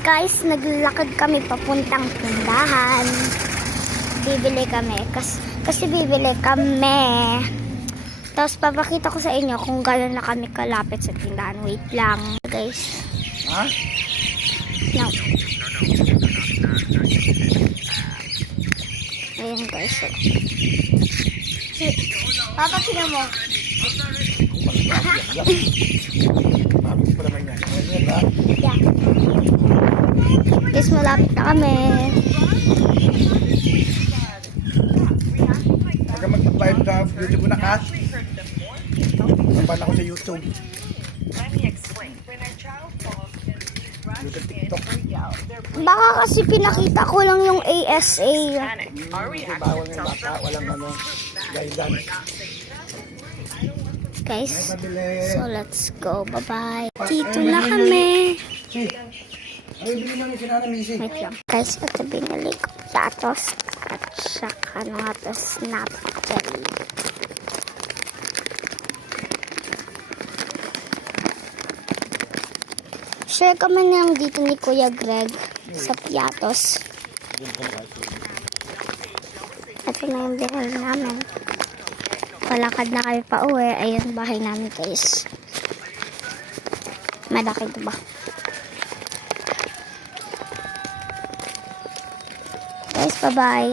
Guys, naglakad kami papuntang tindahan. Bibili kami. Kasi bibili kami. Tapos papakita ko sa inyo kung gano'n na kami kalapit sa tindahan. Wait lang, guys. Ha? No. Ayan, guys. So. Papa, tingnan mo. Mami pa naman yan. Yeah. Guys, malapit na kami. Huwag ka mag-live ka. YouTube mo na ka. Naban ako sa YouTube. YouTube, TikTok. Baka kasi pinakita ko lang yung ASA. Bawal ng bata. Walang ano. Guidance. Guys, Mabili. so let's go. Bye-bye. Dito na kami. Si. Ay, bili namin si Nana Missy. Wait lang. Guys, ito binili ko. Platos at saka mga to snap jelly. Share kami lang dito ni Kuya Greg sa Piatos. Ito na yung binili namin. Palakad na kami pa uwi. Ayun, bahay namin, guys. Malaki ito ba? Guys, bye-bye.